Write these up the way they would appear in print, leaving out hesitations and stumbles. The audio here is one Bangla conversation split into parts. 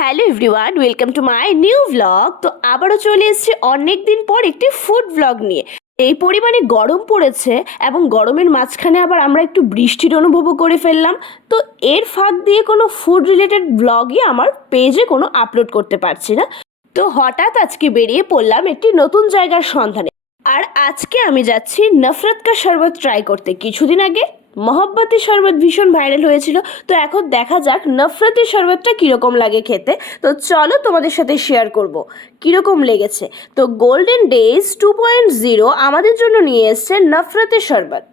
Hello everyone, welcome to my new vlog. তো আবারও চলে এসেছি অনেক দিন পর একটি ফুড ভ্লগ নিয়ে। এই পরিমাণে গরম পড়েছে এবং গরমের মাঝখানে আবার আমরা একটু বৃষ্টির অনুভবও করে ফেললাম। তো এর ফাঁক দিয়ে কোনো ফুড রিলেটেড ভ্লগই আমার পেজে কোনো আপলোড করতে পারছি না। তো হঠাৎ আজকে বেরিয়ে পড়লাম একটি নতুন জায়গার সন্ধানে। আর আজকে আমি যাচ্ছি নফরত কা শরবত ট্রাই করতে। কিছুদিন আগে মহব্বতী শরবত ভীষণ ভাইরাল হয়েছিল, তো এখন দেখা যাক নফরতি শরবতটা কীরকম লাগে খেতে। তো চলো তোমাদের সাথে শেয়ার করব কীরকম লেগেছে। তো গোল্ডেন ডেজ 2.0 আমাদের জন্য নিয়ে এসছে নফরতি শরবত।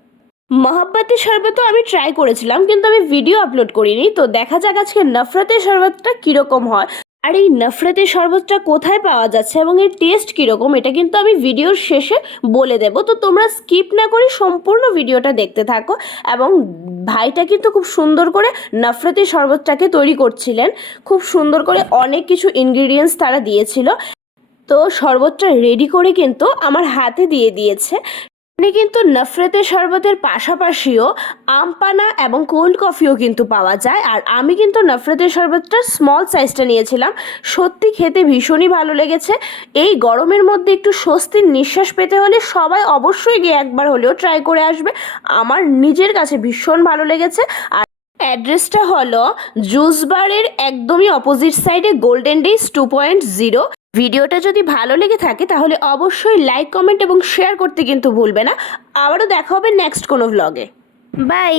মহব্বতী শরবতও আমি ট্রাই করেছিলাম, কিন্তু আমি ভিডিও আপলোড করিনি। তো দেখা যাক আজকে নফরতি শরবতটা কীরকম হয়, আর এই নফরতি শরবতটা কোথায় পাওয়া যাচ্ছে এবং এর টেস্ট কীরকম, এটা কিন্তু আমি ভিডিওর শেষে বলে দেব। তো তোমরা স্কিপ না করে সম্পূর্ণ ভিডিওটা দেখতে থাকো। এবং ভাইটা কিন্তু খুব সুন্দর করে নফরতি শরবতটাকে তৈরি করছিলেন, খুব সুন্দর করে অনেক কিছু ইনগ্রিডিয়েন্টস তারা দিয়েছিল। তো শরবতটা রেডি করে কিন্তু আমার হাতে দিয়ে দিয়েছে। এখানে কিন্তু নফরতের শরবতের পাশাপাশিও আমপানা এবং কোল্ড কফিও কিন্তু পাওয়া যায়। আর আমি কিন্তু নফরতের শরবতটার স্মল সাইজটা নিয়েছিলাম। সত্যি খেতে ভীষণই ভালো লেগেছে। এই গরমের মধ্যে একটু স্বস্তির নিঃশ্বাস পেতে হলে সবাই অবশ্যই গিয়ে একবার হলেও ট্রাই করে আসবে। আমার নিজের কাছে ভীষণ ভালো লেগেছে। আর অ্যাড্রেসটা হলো জুসবারের একদমই অপোজিট সাইডে গোল্ডেন ডেজ 2.0। ভিডিওটা যদি ভালো লেগে থাকে তাহলে অবশ্যই লাইক, কমেন্ট এবং শেয়ার করতে কিন্তু ভুলবে না। আবারও দেখা হবে নেক্সট কোনো ভ্লগে। বাই।